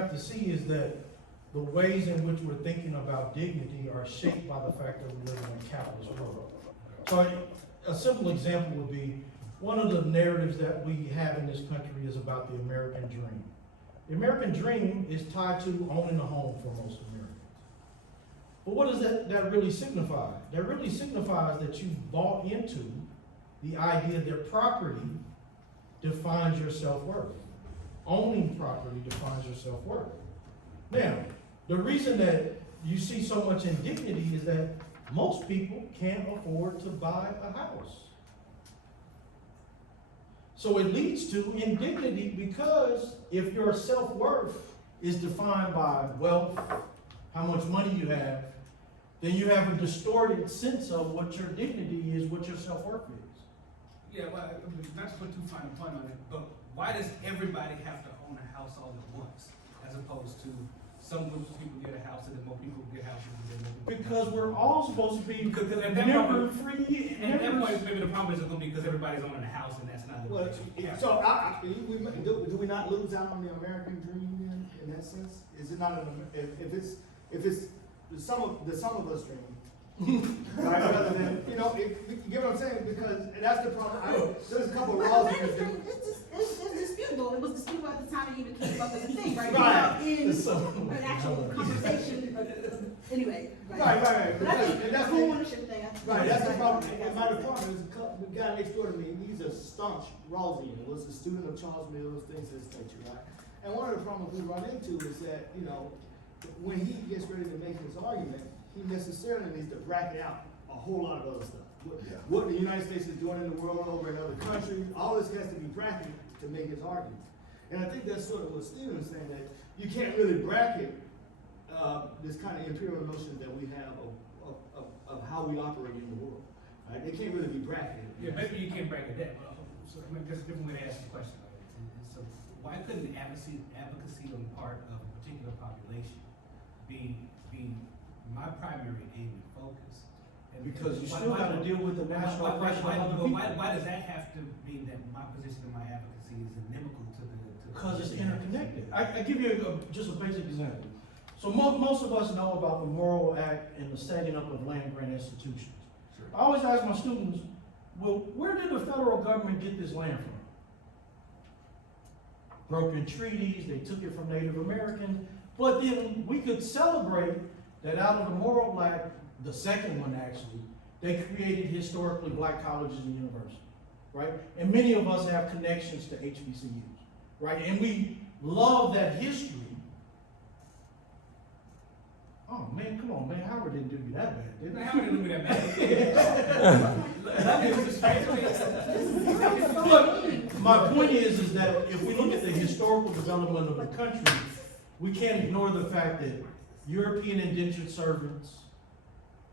have to see is that the ways in which we're thinking about dignity are shaped by the fact that we live in a capitalist world. So a simple example would be, one of the narratives that we have in this country is about the American dream. The American dream is tied to owning a home for most Americans. But what does that really signify? That really signifies that you've bought into the idea that property defines your self-worth. Owning property defines your self-worth. Now, the reason that you see so much indignity is that most people can't afford to buy a house. So it leads to indignity, because if your self-worth is defined by wealth, how much money you have, then you have a distorted sense of what your dignity is, what your self-worth is. Yeah, well, not to put too fine a point on it, but why does everybody have to own a house all at once, as opposed to some groups of people get a house and then more people get houses and then more people get Because we're all supposed to be member-free. And that point, maybe the problem is going to be because everybody's owning a house and that's not the Well, way. so do we not lose out on the American dream then, in that sense? Is it not if it's the sum of us dream? Right, rather than, you get what I'm saying? Because that's the problem. There's a couple of laws. It's disputable. It was disputable at the time it even came up as a thing, right? Right. In an actual conversation, but anyway. Right. But I think the home ownership thing. Right, that's the problem. In my department, the guy next door to me, he's a staunch Rawlsian, was a student of Charles Mills, things of this nature, right? And one of the problems we run into is that, when he gets ready to make his argument, he necessarily needs to bracket out a whole lot of other stuff. What the United States is doing in the world, over in other countries, all this has to be bracketed to make his argument. And I think that's sort of what Stephen's saying, that you can't really bracket this kind of imperial notion that we have of how we operate in the world. Right? It can't really be bracketed. Yeah, maybe you can't bracket that. So I mean, that's a different way to ask the question. So why couldn't advocacy on the part of a particular population be my primary aim and focus? And Because you still got to deal with the national oppression of other people. Why does that have to mean that my position and my advocacy is inimical to the? Because it's interconnected. I give you just a basic example. So most of us know about the Moral Act and the setting up of land-grant institutions. Sure. I always ask my students, well, where did the federal government get this land from? Broken treaties, they took it from Native Americans, but then we could celebrate that out of the Moral Act, the second one actually, they created historically black colleges and universities, right? And many of us have connections to HBCUs, right? And we love that history. Oh man, come on, man, Howard didn't do you that bad, did he? Howard didn't do me that bad. Look, my point is that if we look at the historical development of the country, we can't ignore the fact that European indentured servants,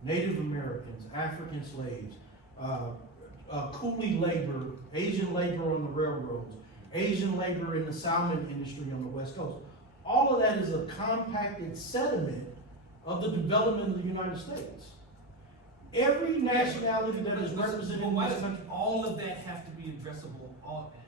Native Americans, African slaves, coolie labor, Asian labor on the railroads, Asian labor in the salmon industry on the West Coast. All of that is a compacted sediment of the development of the United States. Every nationality that is represented in why this does country, all of that have to be addressable all at?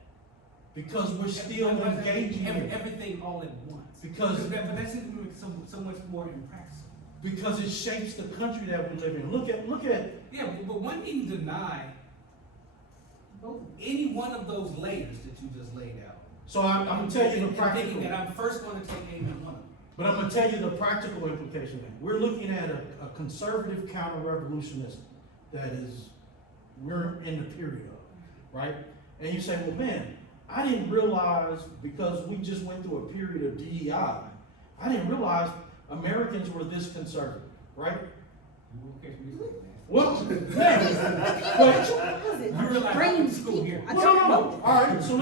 because we're still engaging in everything all at once. Because but that seems to be so much more impractical. because it shapes the country that we live in. Look at. Yeah, but one can deny any one of those layers that you just laid out. So I'm going to tell you the practical. Thinking that I'm first going to take aim at one of them. But I'm going to tell you the practical implication of it. We're looking at a conservative counter-revolutionism that we're in the period of, right? And you say, well, man, I didn't realize, because we just went through a period of DEI, I didn't realize Americans were this conservative, right? Well, no. All right, so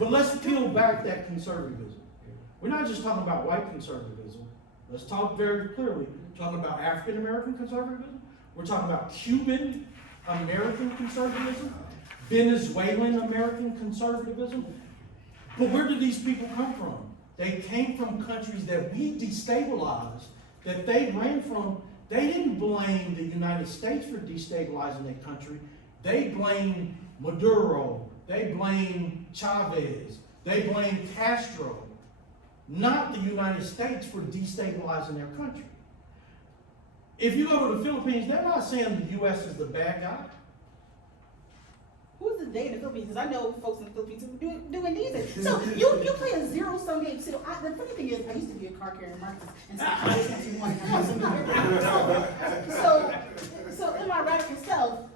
let's peel back that conservatism. We're not just talking about white conservatism. Let's talk very clearly. We're talking about African American conservatism. We're talking about Cuban American conservatism, Venezuelan American conservatism. But where did these people come from? They came from countries that we destabilized, that they ran from. They didn't blame the United States for destabilizing their country. They blamed Maduro. They blamed Chavez. They blamed Castro. not the United States for destabilizing their country. If you go to the Philippines, they're not saying the U.S. is the bad guy. Who's the day in the Philippines? Because I know folks in the Philippines who doing these things. So you play a zero-sum game. So the funny thing is, I used to be a car carrier market, and so I always have to want. So in my radical self,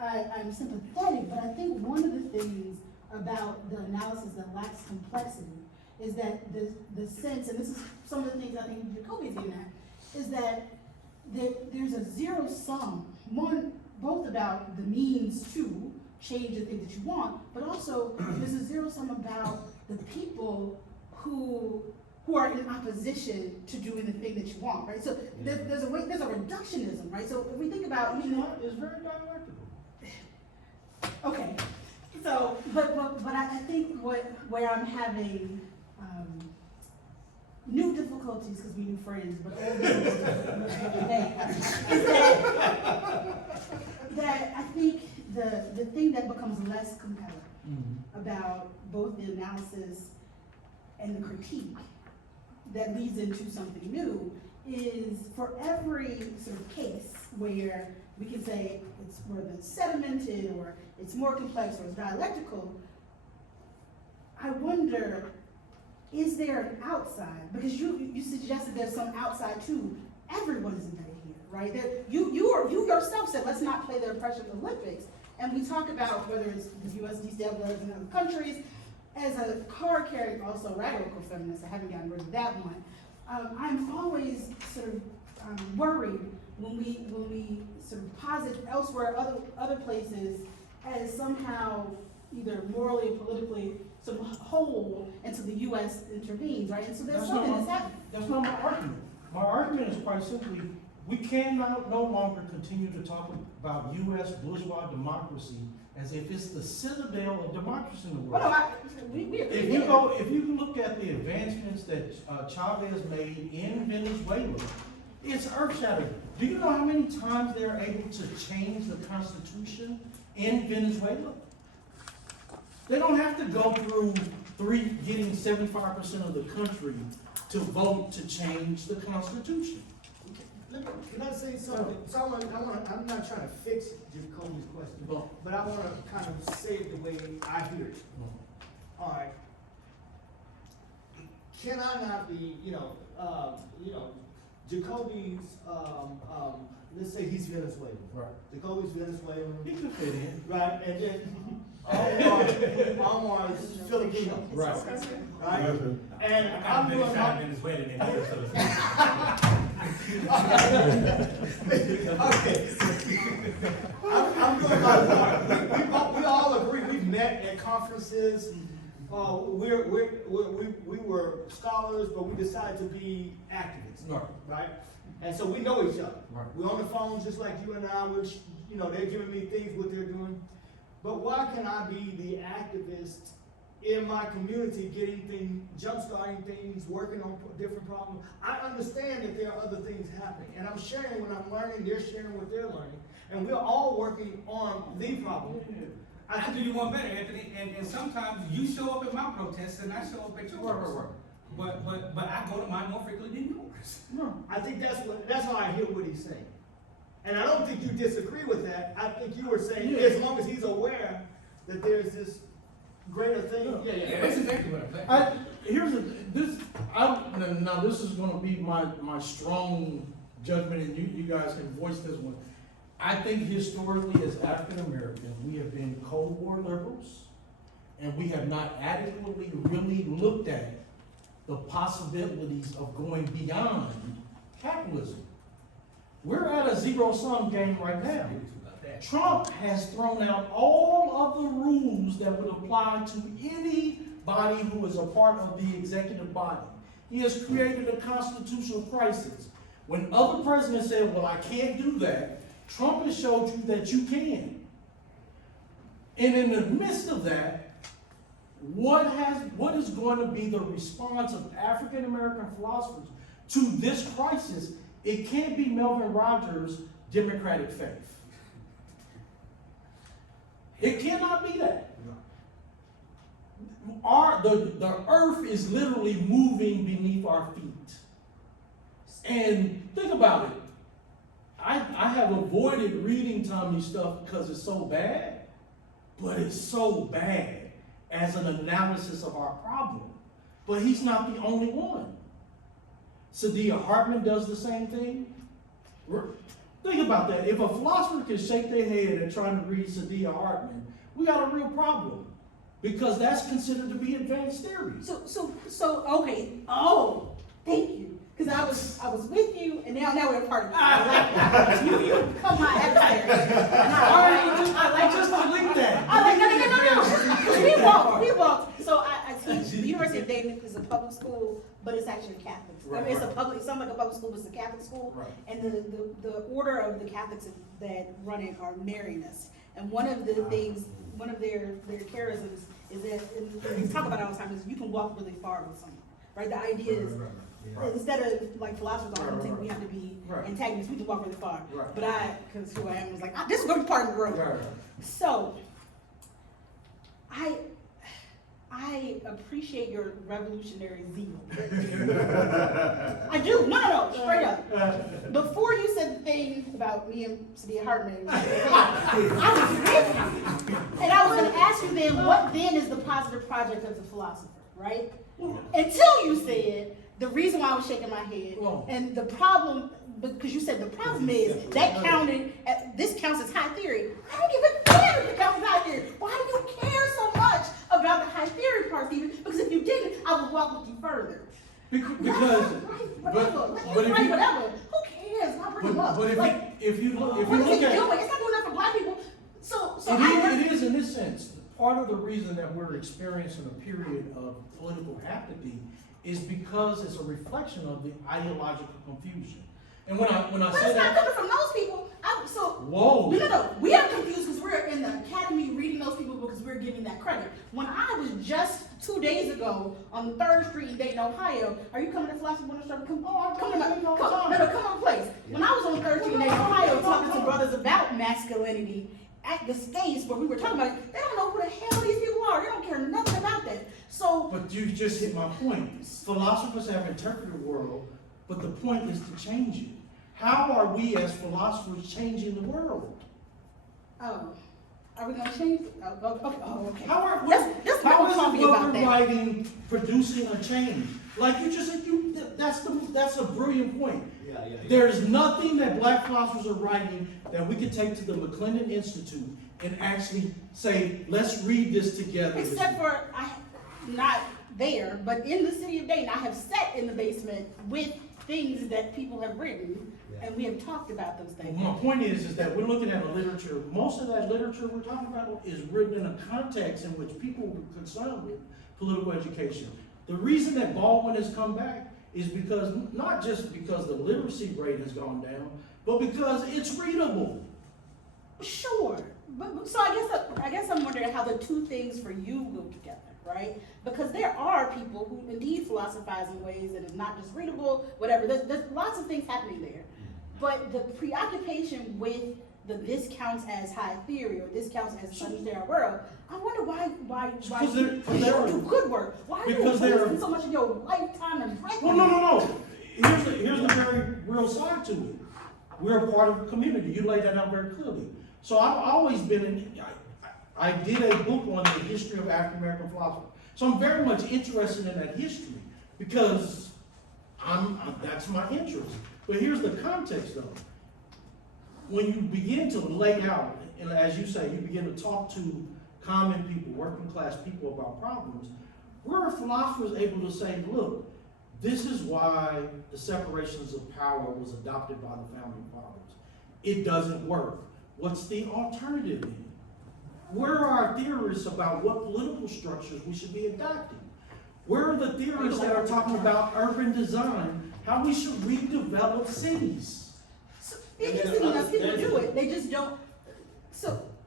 I'm sympathetic, but I think one of the things about the analysis that lacks complexity is that the sense, and this is some of the things I think Jacoby is getting at, is that there's a zero sum, both about the means to change the thing that you want, but also there's a zero sum about the people who are in opposition to doing the thing that you want, right? So there's a reductionism, right? So if we think about, It's very dialectical. okay, so but I think where I'm having new difficulties because we new friends, but old difficulties is that I think the thing that becomes less compelling about both the analysis and the critique that leads into something new is for every sort of case where we can say it's whether it's sedimented or it's more complex or it's dialectical, I wonder, is there an outside? Because you suggested there's some outside too. Everyone is embedded here, right? That you yourself said, let's not play the oppression Olympics. And we talk about whether it's the U.S. destabilizing other countries. As a card carrying, also radical feminist, I haven't gotten rid of that one. I'm always sort of worried when we sort of posit elsewhere, other places, as somehow either morally or politically sort of whole until the U.S. intervenes, right? And so there's something that's happening. That's not my argument. My argument is quite simply, we cannot no longer continue to talk about U.S. bourgeois democracy as if it's the citadel of democracy in the world. We agree. If you look at the advancements that Chavez made in Venezuela, it's earth-shattering. Do you know how many times they're able to change the constitution in Venezuela? They don't have to go through getting 75% of the country to vote to change the constitution. Can I say something? So I'm not trying to fix Jacoby's question, but I want to kind of say it the way I hear it. All right. Can I not be, Jacoby's, let's say he's Venezuelan. Right. Jacoby's Venezuelan. He could fit in. Right, and then Omar is Filipino. Right. Right? And I'm doing my... Venezuelan and you're Filipino. Okay. I'm doing my part. We all agree. We've met at conferences. We were scholars, but we decided to be activists. Right. Right? And so we know each other. Right. We're on the phone just like you and I, which, they're giving me things, what they're doing. But why can I be the activist in my community, getting things, jump-starting things, working on different problems? I understand that there are other things happening, and I'm sharing what I'm learning, they're sharing what they're learning, and we're all working on the problem. I do you one better, Anthony, and sometimes you show up at my protests and I show up at yours. But I go to mine more frequently than yours. No. I think that's how I hear what he's saying. And I don't think you disagree with that. I think you were saying, as long as he's aware that there's this greater thing. Yeah, that's exactly what I'm saying. Now this is going to be my strong judgment, and you guys can voice this one. I think historically, as African Americans, we have been Cold War liberals, and we have not adequately really looked at the possibilities of going beyond capitalism. We're at a zero-sum game right now. Trump has thrown out all of the rules that would apply to anybody who is a part of the executive body. He has created a constitutional crisis. When other presidents said, well, I can't do that, Trump has showed you that you can. And in the midst of that, what is going to be the response of African American philosophers to this crisis? It can't be Melvin Rogers' democratic faith. It cannot be that. the earth is literally moving beneath our feet. And think about it. I have avoided reading Tommy's stuff because it's so bad, but it's so bad as an analysis of our problem. But he's not the only one. Sadia Hartman does the same thing. Think about that. If a philosopher can shake their head at trying to read Sadia Hartman, we got a real problem. Because that's considered to be advanced theory. So okay. Oh, thank you. Because I was with you, and now we're a part of it. You become my adversary. I like just to link that. I like no. We walked. So I teach. The University of Dayton is a public school, but it's actually a Catholic. Right, I mean, it's right. a public. It sounds like a public school, but it's a Catholic school. Right. And the order of the Catholics that run it are Marianists. And one of the things, one of their charisms is that, and we talk about it all the time, is you can walk really far with someone. Right? The idea is, instead of like philosophers, I don't think we have to be antagonists. We can walk really far. Right. But because who I am, was like, this is going to be part of the growth. Right. So, I appreciate your revolutionary zeal. I do. No, straight up. Before you said the thing about me and Sadia Hartman, I was with you. And I was going to ask you then, what then is the positive project of the philosopher, right? Until you said, the reason why I was shaking my head, and the problem, because you said the problem is that this counts as high theory. I don't even care if it counts as high theory. Why do you care so much about the high theory part, Stephen? Because if you didn't, I would walk with you further. Because, Whatever. Who cares? I'll bring him up. But if you look at it's not doing that for black people. So it is in this sense. Part of the reason that we're experiencing a period of political apathy is because it's a reflection of the ideological confusion. And when I but say it's that, not coming from those people. Whoa. No. We are confused because we're in the academy reading those people because we're giving that credit. When I was just 2 days ago on 3rd Street in Dayton, Ohio, are you coming to Philosophy Wonder Struggle? Come on, place. When I was on 3rd Street in Dayton, Ohio, talking to brothers about masculinity at the space where we were talking about it, they don't know who the hell these people are. They don't care nothing about that. So, but you just hit my point. Philosophers have interpreted the world, but the point is to change it. How are we as philosophers changing the world? Oh, are we going to change it? Okay. How is what we're writing producing a change? Like you just said, that's a brilliant point. Yeah. There's nothing that black philosophers are writing that we could take to the McClendon Institute and actually say, let's read this together. Except for, not there, but in the city of Dayton, I have sat in the basement with things that people have written, and we have talked about those things. My point is that we're looking at a literature, most of that literature we're talking about is written in a context in which people were concerned with political education. The reason that Baldwin has come back is because, not just because the literacy rate has gone down, but because it's readable. Sure, but so I guess I'm wondering how the two things for you go together, right? Because there are people who indeed philosophize in ways that is not just readable, whatever. There's lots of things happening there, but the preoccupation with this counts as high theory or this counts as understand our world. I wonder why you do good work. Why are you investing so much of your lifetime and breath? Well, no. Here's the very real side to it. We're a part of the community. You laid that out very clearly. So I've always been I did a book on the history of African American philosophy. So I'm very much interested in that history because that's my interest. But here's the context though. When you begin to lay out, and as you say, you begin to talk to common people, working class people about problems, where are philosophers able to say, look, this is why the separations of power was adopted by the founding fathers. It doesn't work. What's the alternative then? Where are our theorists about what political structures we should be adopting? Where are the theorists that are talking about urban design, how we should redevelop cities? It is enough people do it. They just don't.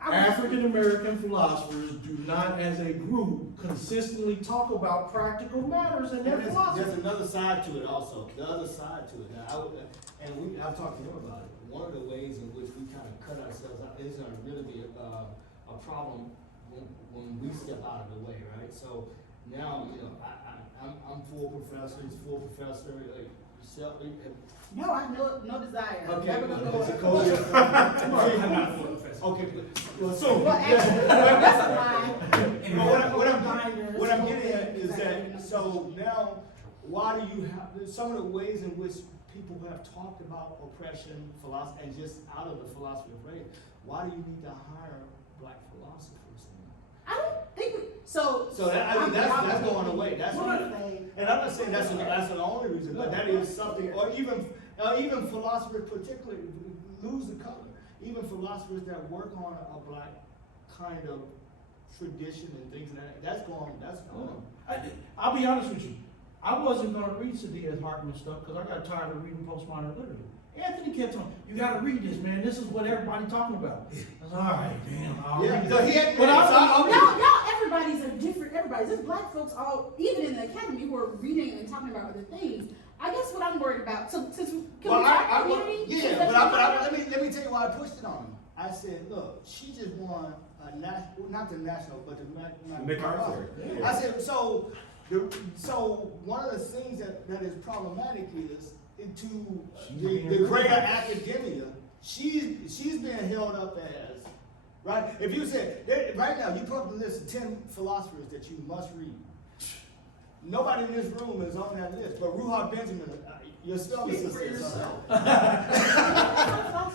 African American philosophers do not, as a group, consistently talk about practical matters in their philosophy. There's another side to it also. The other side to it. Now, I've talked to him about it. One of the ways in which we kind of cut ourselves out is going to really be a problem when we step out of the way, right? So now, you know, I'm full professor, he's full professor, No, I have no desire. Okay, Never gonna go it's a with- code. I'm not a full professor. Okay, well, so. Well, actually, that's a lie. And What I'm getting at is that, so now, why do you have, some of the ways in which people have talked about oppression, philosophy, and just out of the philosophy of race, why do you need to hire black philosophers? I don't think, so. So that, I mean, that's going away, that's What what, I'm saying. and I'm not saying that's the only reason, but that is something, or even philosophers particularly lose the color. Even philosophers that work on a black kind of tradition and things like that, that's gone. I'll be honest with you. I wasn't gonna read Sadia's Hartman stuff because I got tired of reading postmodern literature. Anthony kept telling me, you gotta read this, man. This is what everybody's talking about. I was like, all right, damn, I'll read it. So he had, But Y'all, everybody's are different, there's black folks all, even in the academy, who are reading and talking about other things. I guess what I'm worried about, so since, can we talk community? Yeah, but let me tell you why I pushed it on him. I said, look, she just won not the national, but the MacArthur. Yeah. I said, so one of the things that is problematic is the greater academia. She's being held up as, right? If you said right now, you put up a list of 10 philosophers that you must read. Nobody in this room is on that list, but Ruha Benjamin, your spelling sister is on that.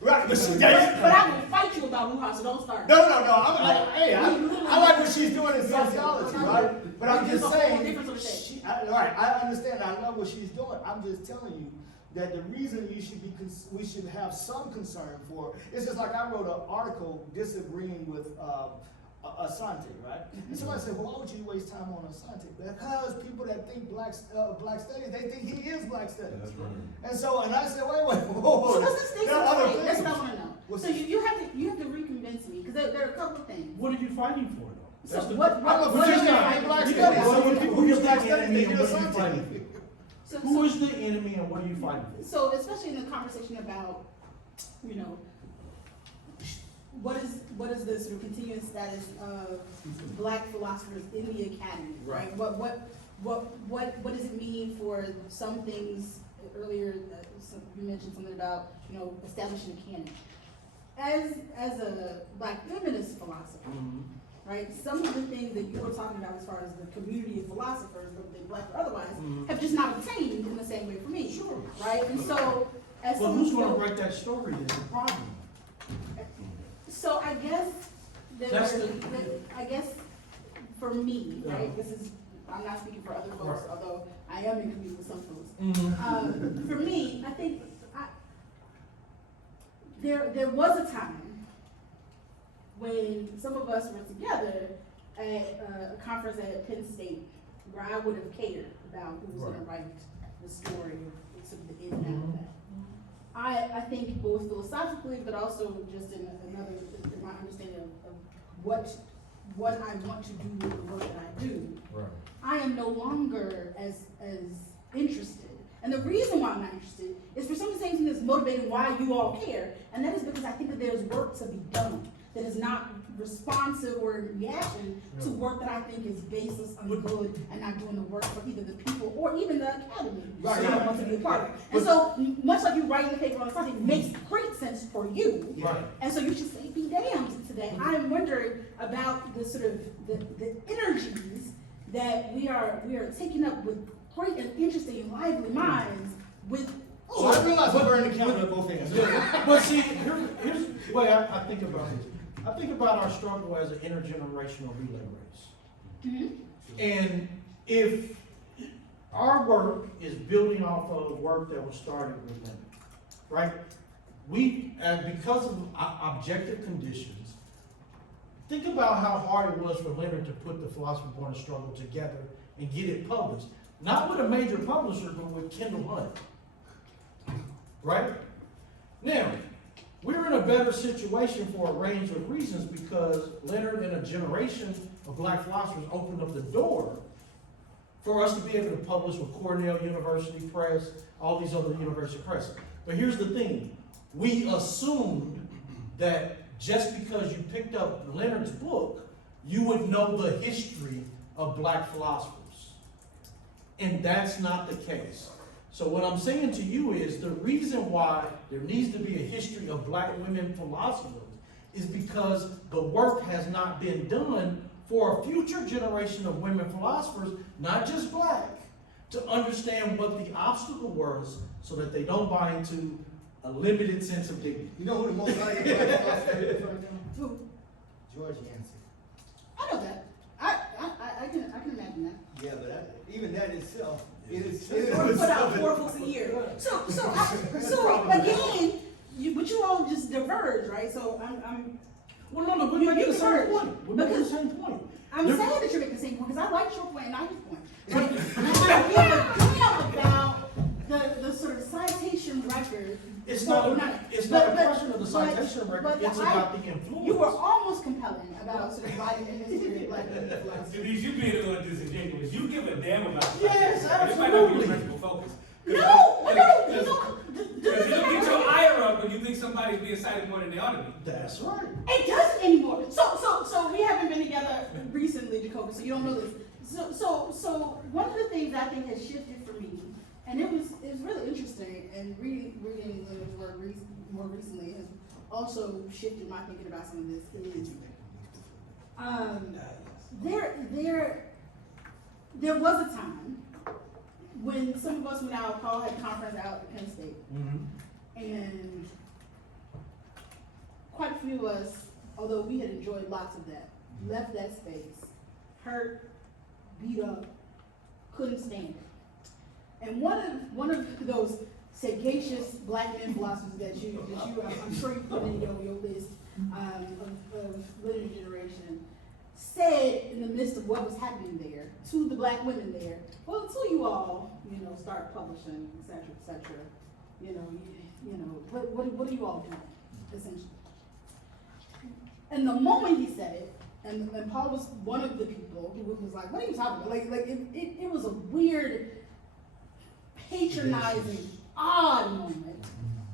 Right, but But I will fight you about Wuhan, so don't start. No. I like what she's doing in sociology, right? But I'm just saying, I understand. I love what she's doing. I'm just telling you that the reason we should have some concern for, it's just like I wrote an article disagreeing with Asante, right? And somebody said, well, why would you waste time on Asante? Because people that think black studies, they think he is black studies. That's right. And so, and I said, wait, whoa. So let's just stay There are other so that's things. what I want to know. What's So that? you have to reconvince me, because there are a couple of things. What are you fighting for, though? So That's the- what I'm a what friend is of your- black You studies. gotta So know when people use who's black the studies, enemy they and get what are you Asante. fighting So, Who is the enemy and what are you fighting for? so especially in the conversation about, you know, what is the sort of continuing status of black philosophers in the academy, right? What does it mean for some things earlier? You mentioned something about, you know, establishing a canon. As a black feminist philosopher, right? Some of the things that you were talking about as far as the community of philosophers, whether they're black or otherwise, have just not obtained in the same way for me. Sure. Right? And so, as Well, someone who's gonna write that story is the problem. so I guess That's I guess for me, Yeah. right? I'm not speaking for other folks, Right. although I am in community with some folks. For me, I think there was a time when some of us were together at a conference at Penn State where I would have cared about who was going to write the story of sort of the in and out of that. I think both philosophically, but also just in my understanding of what I want to do with the work that I do. Right. I am no longer as interested. And the reason why I'm not interested is for some of the same thing that's motivating why you all care, and that is because I think that there's work to be done that is not responsive or in reaction to work that I think is baseless, ungood, and not doing the work for either the people or even the academy Right. that I want to be a part of. And so, much like you writing the paper on something makes great sense for you, Right. and so you should say, be damned to that. I'm wondering about the sort of the energies that we are taking up with great and interesting and lively minds with. So I realize we're in the counter of both ends. But see, here's the way I think about this. I think about our struggle as an intergenerational relay race. And if our work is building off of work that was started with women, right? Because of objective conditions, think about how hard it was for Leonard to put the Philosophy Born Struggle together and get it published. Not with a major publisher, but with Kendall Hunt. Right? Now, we're in a better situation for a range of reasons because Leonard and a generation of black philosophers opened up the door for us to be able to publish with Cornell University Press, all these other university presses. But here's the thing. We assumed that just because you picked up Leonard's book, you would know the history of black philosophers. And that's not the case. So what I'm saying to you is the reason why there needs to be a history of black women philosophers is because the work has not been done for a future generation of women philosophers, not just black, to understand what the obstacle was so that they don't buy into a limited sense of dignity. You know who the most valuable black philosopher is right now? Who? George Yancey. I know that. I can imagine that. Yeah, but even that itself, Or put out 4 books a year. So again, but you all just diverge, right? So I'm Well, no, we're You making the same diverge. point. We're making the same point. saying There- that you're making the same point because I like your point and I his point. Right? We have a point about the sort of citation record. It's Well, not a question of the but- citation record, but it's about the influence. You were almost compelling about sort of writing in history of black women philosophy. Denise, you being a little disingenuous. You give a damn about the Yes, citation. It might not be your absolutely. principal focus. No, you don't. Because you don't get your ire up when you think somebody's being cited more than they ought to be. That's right. It doesn't anymore. So we haven't been together recently, Jacoby, so you don't know this. So one of the things I think has shifted for me, and it was really interesting, and reading Leonard's work more recently has also shifted my thinking about some of this, is there was a time when some of us went out, Paul had a conference out at Penn State, and quite a few of us, although we had enjoyed lots of that, left that space, hurt, beat up, couldn't stand it. And one of those sagacious black men philosophers that you I'm sure you put in your list of literature generation, said in the midst of what was happening there to the black women there, well, until you all, start publishing, et cetera, what are you all doing, essentially? And the moment he said it, and Paul was one of the people who was like, what are you talking about? Like it was a weird, patronizing, odd moment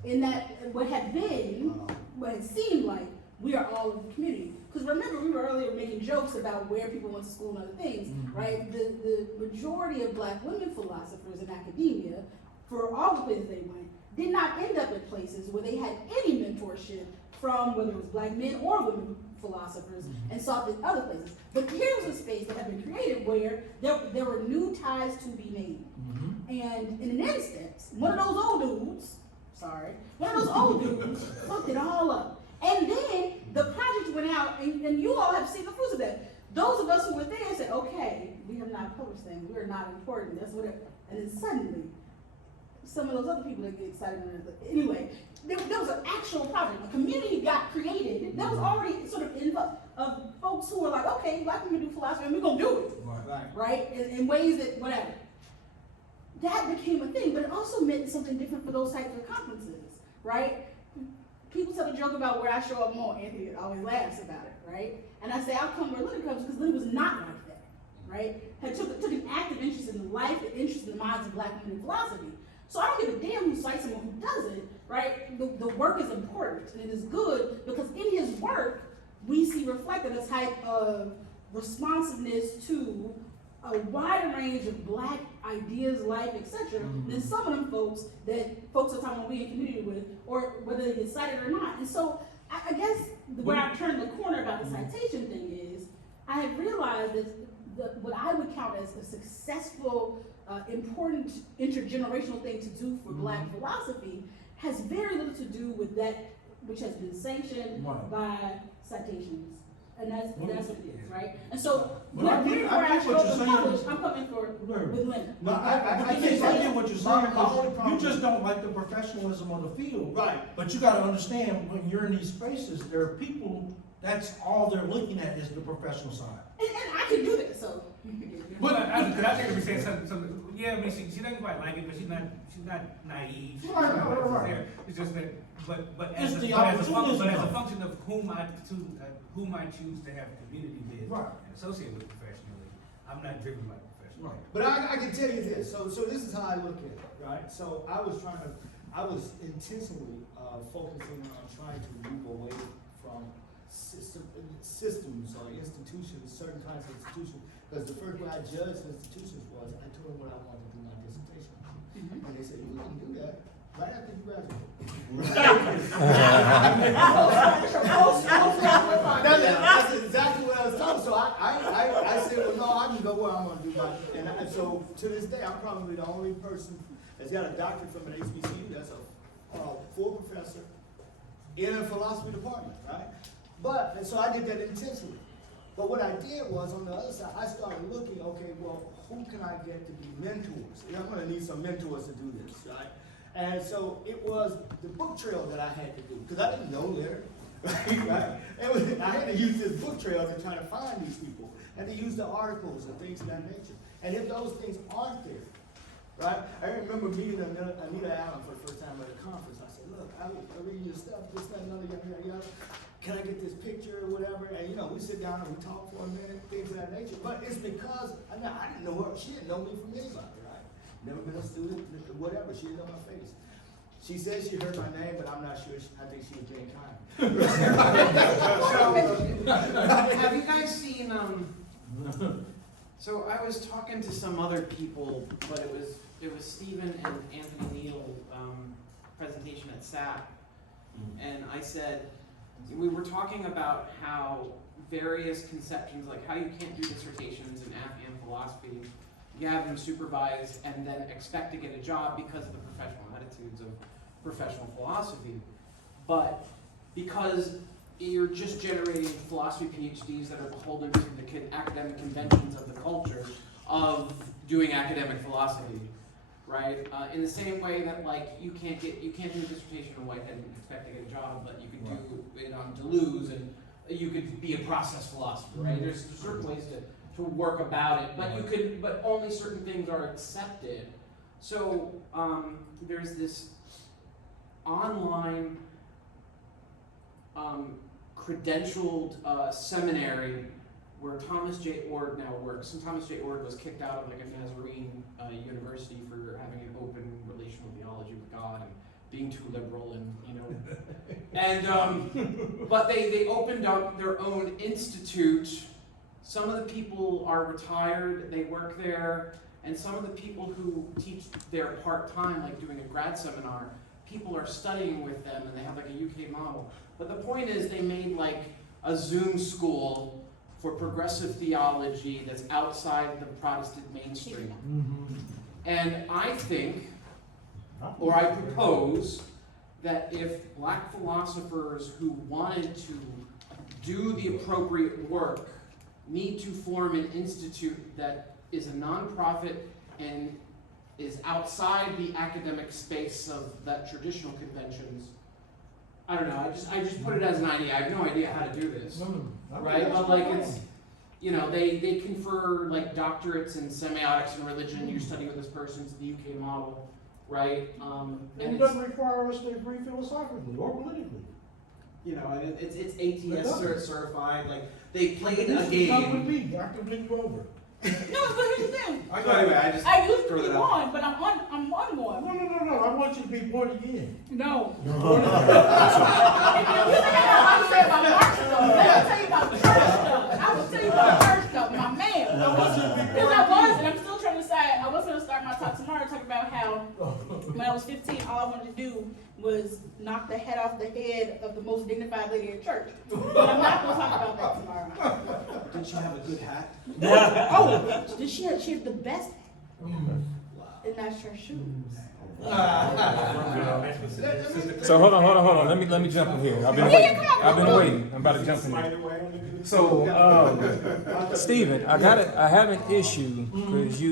in that what had seemed like we are all of the community. Because remember, we were earlier making jokes about where people went to school and other things, right? The majority of black women philosophers in academia, for all the places they went, did not end up at places where they had any mentorship from whether it was black men or women philosophers and sought in other places. But here was a space that had been created where there were new ties to be made. And in an instance, one of those old dudes fucked it all up. And then the project went out, and you all have seen the fruits of that. Those of us who were there said, okay, we have not published things, we're not important, that's whatever. And then suddenly, some of those other people that get excited. Anyway, there was an actual project, a community got created that was already sort of of folks who were like, okay, black women do philosophy and we're gonna do it, right? In ways that, whatever. That became a thing, but it also meant something different for those types of conferences, right? People tell a joke about where I show up more. Anthony always laughs about it, right? And I say, I'll come where Lynn comes because Lynn was not like that, right? Took an active interest in the life, an interest in the minds of black women in philosophy. So I don't give a damn who cites someone who doesn't, right? The work is important and it is good because in his work, we see reflected a type of responsiveness to a wider range of black ideas, life, etc., than some of them folks that folks are talking about being in community with, or whether they get cited or not. And so I guess where I turned the corner about the citation thing is, I have realized that what I would count as a successful, important intergenerational thing to do for black philosophy has very little to do with that which has been sanctioned by citations. And that's what it is, right? And so, I get what you're saying. I'm coming for with Lynn. No, I get what you're saying, because you just don't like the professionalism of the field. Right. But you gotta understand, when you're in these spaces, there are people, that's all they're looking at is the professional side. And I can do that, so. But I think we said something. Yeah, I mean, she doesn't quite like it, but she's not naive. She's Right. there. It's just that, but It's as the a opportunism. function of whom I choose to have community with Right. and associate with professionally, I'm not driven by professional. Right. But I can tell you this, so this is how I look at it, right? So I was intentionally focusing on trying to move away from systems or institutions, certain kinds of institutions. Because the first way I judged institutions was I told them what I wanted to do my dissertation. And they said, "You can do that right after you graduate." That's exactly what I was told. So I said, "Well, no, I can go where I'm going to do my." And so to this day, I'm probably the only person that's got a doctorate from an HBCU that's a full professor in a philosophy department, right? And so I did that intentionally. But what I did was, on the other side, I started looking, okay, well, who can I get to be mentors? And I'm going to need some mentors to do this, right? And so it was the book trail that I had to do, because I didn't know Larry, right? I had to use this book trail to try to find these people, and to use the articles and things of that nature. And if those things aren't there, right? I remember meeting Anita Allen for the first time at a conference. I said, "Look, I read your stuff, this, that, and other, yada. Can I get this picture or whatever?" And we sit down and we talk for a minute, things of that nature. But it's because I didn't know her. She didn't know me from anybody, right? Never been a student, whatever. She didn't know my face. She said she heard my name, but I'm not sure. I think she was being kind. Have you guys seen, so I was talking to some other people, but it was Stephen and Anthony Neal, presentation at SAP. And I said, we were talking about how various conceptions, like how you can't do dissertations in and philosophy, you have them supervised and then expect to get a job because of the professional attitudes of professional philosophy. But because you're just generating philosophy PhDs that are beholden to the academic conventions of the culture of doing academic philosophy, right? In the same way that you can't do a dissertation on Whitehead and expect to get a job, but you could do it on Deleuze and you could be a process philosopher, right? There's certain ways to work about it, but only certain things are accepted. So there's this online credentialed seminary where Thomas J. Ord now works. And Thomas J. Ord was kicked out of a Nazarene university for having an open relational theology with God and being too liberal, but they opened up their own institute. Some of the people are retired, they work there, and some of the people who teach there part-time, like doing a grad seminar, people are studying with them and they have a UK model. But the point is they made a Zoom school for progressive theology that's outside the Protestant mainstream. And I think, or I propose, that if black philosophers who wanted to do the appropriate work need to form an institute that is a nonprofit and is outside the academic space of that traditional conventions. I don't know, I just put it as an idea. I have no idea how to do this. Right? But it's, they confer doctorates in semiotics and religion. You study with this person, it's the UK model, right? And it doesn't require us to agree philosophically or politically. And it's ATS certified. They played a Come with game. me, I can bring you over. No, but here's the thing. Anyway, I used to be one, but I'm on one. No, I want you to be born again. No. You think I don't say about Mark stuff. Let me tell you about church stuff. I will tell you about church stuff, my man. I want you to be Because born I was, again. and I'm still trying to decide. I was going to start my talk tomorrow talking about how when I was 15, all I wanted to do was knock the head off the head of the most dignified lady in church. But I'm not going to talk about that tomorrow. Did she have a good hat? Oh, she had the best, and that's her shoes. So hold on. Let me jump in here. I've been waiting. I'm about to jump in here. So, Stephen, I have an issue because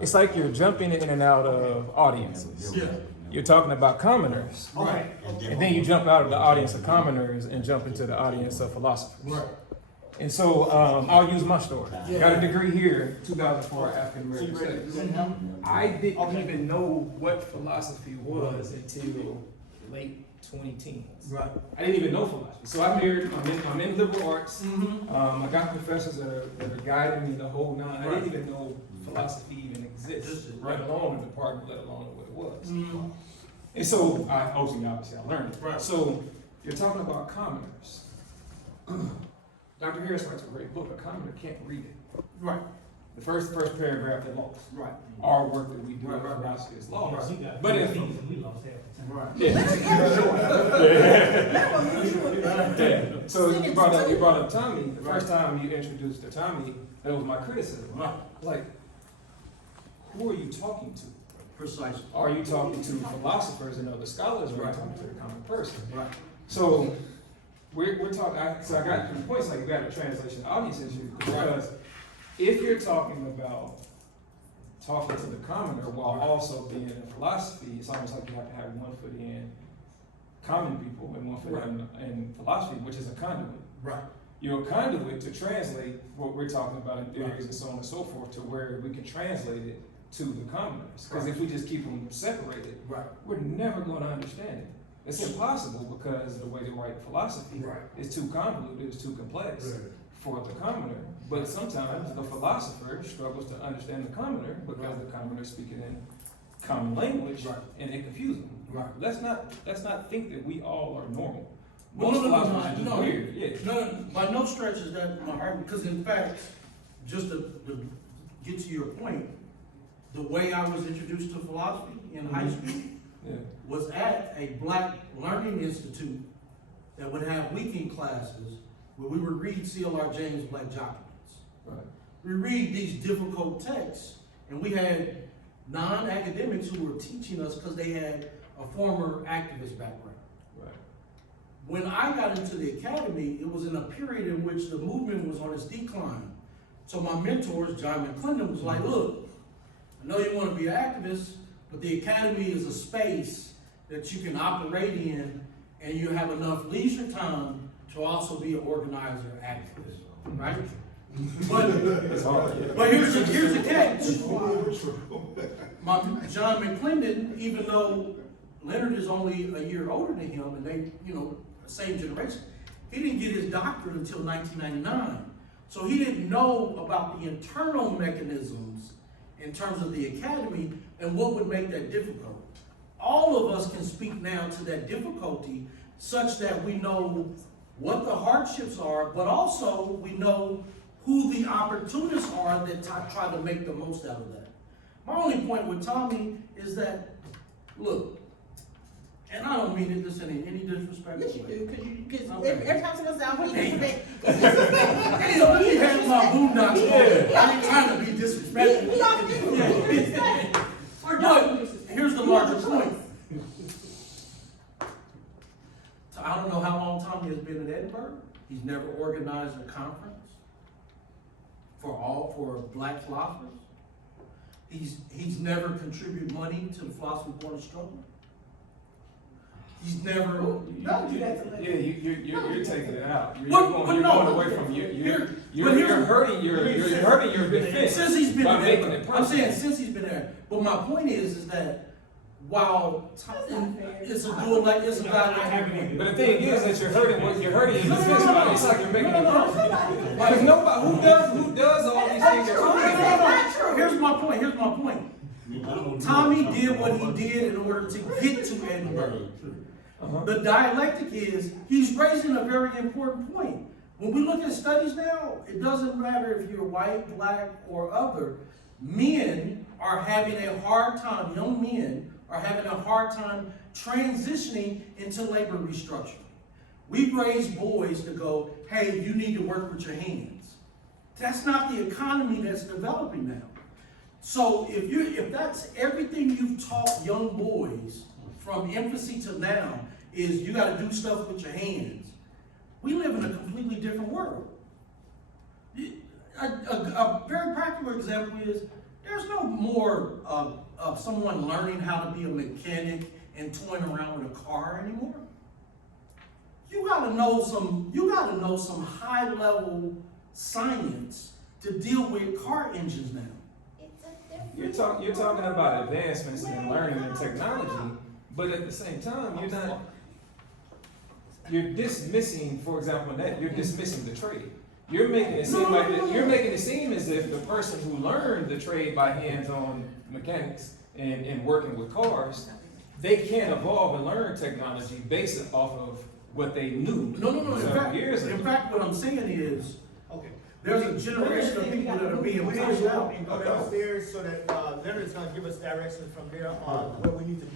it's like you're jumping in and out of audiences. You're talking about commoners, Right. and then you jump out of the audience of commoners and jump into the audience of philosophers. Right. And so I'll use my story. Got a degree here, 2004 African American Studies. I didn't even know what philosophy was until late 2010s. Right. I didn't even know philosophy. So I'm in liberal arts. I got professors that are guiding me the whole nine. I didn't even know philosophy even existed, let alone the department, let alone what it was. And so obviously I learned it. Right. So you're talking about commoners. Dr. Harris writes a great book, a commoner can't read it. Right, The first paragraph is lost. right. Our work that we do Right, in right, right. philosophy is lost. We got But if, we lost half the time. Right. yeah. So Send you it brought to up Tommy. The Right. first time you introduced to Tommy, that was my criticism. Right. Like, who are you talking to? Precisely. Are you talking to philosophers and other scholars, or are you Right. talking to the common person? Right. So we're talking. So I got the points like you got a translation audience issue because if you're talking about talking to the commoner while also being in philosophy, it's almost like you have to have one foot in common people and one foot in philosophy, which is a conduit. Right. You're a conduit to translate what we're talking about in theories and so on and so forth to where we can translate it to the commoners. Because if we just keep them separated, Right. we're never going to understand it. It's impossible because the way they write philosophy Right. is too convoluted, it's too complex for the commoner. But sometimes the philosopher struggles to understand the commoner because the commoner is speaking in common language Right. and it confuses them. Right. Let's not think that we all are normal. Well, Most no, philosophers are just no, weird. Yeah. no, by no stretch is that my argument, because in fact, just to get to your point, the way I was introduced to philosophy in high school Yeah. was at a black learning institute that would have weekend classes where we would read C.L.R. James' Black Documents. Right. We read these difficult texts, and we had non-academics who were teaching us because they had a former activist background. Right. When I got into the academy, it was in a period in which the movement was on its decline. So my mentors, John McClendon, was like, look, I know you want to be an activist, but the academy is a space that you can operate in, and you have enough leisure time to also be an organizer activist, right? But, It's hard. but here's the catch. John McClendon, even though Leonard is only a year older than him, and they, same generation, he didn't get his doctorate until 1999. So he didn't know about the internal mechanisms in terms of the academy and what would make that difficult. All of us can speak now to that difficulty such that we know what the hardships are, but also we know who the opportunists are that try to make the most out of that. My only point with Tommy is that, look, and I don't mean this in any disrespect. Yes, you do, because Okay. every time someone's down, we Hey. disrespect. Hey, look, he has my boondocks on. I ain't trying to be disrespectful. We all do disrespect. Or But don't disrespect. here's the larger point. So I don't know how long Tommy has been in Edinburgh. He's never organized a conference for black philosophers. He's never contributed money to the philosophy born of struggle. He's never. Don't do that to Yeah, you're taking it out. You're But going no. away from Here- you're but here's- hurting your defense. Since he's been by making there, it I'm saying personal. since he's been there. But my point is that while That's not fair. it's a dual, like it's a dialectical. But the thing is that you're hurting your defense. No. It's like you're making it No. personal. Like nobody who does all these things are talking. Here's my point. Tommy did what he did in order to get to Edinburgh. Uh-huh. The dialectic is, he's raising a very important point. When we look at studies now, it doesn't matter if you're white, black, or other. Men are having a hard time, young men are having a hard time transitioning into labor restructuring. We've raised boys to go, hey, you need to work with your hands. That's not the economy that's developing now. So if that's everything you've taught young boys from infancy to now, is you gotta do stuff with your hands. We live in a completely different world. A very practical example is, there's no more of someone learning how to be a mechanic and toying around with a car anymore. You gotta know some high level science to deal with car engines now. You're talking about advancements in learning and technology, but at the same time, you're dismissing, for example, you're dismissing the trade. You're making it seem as if the person who learned the trade by hands-on mechanics and working with cars, they can't evolve and learn technology based off of what they knew. No, in several fact, years ago. in fact, what I'm saying is, Okay. there's a generation of people that are being We need to pushed go out. and go downstairs so that, Leonard's gonna give us directions from there on where we need to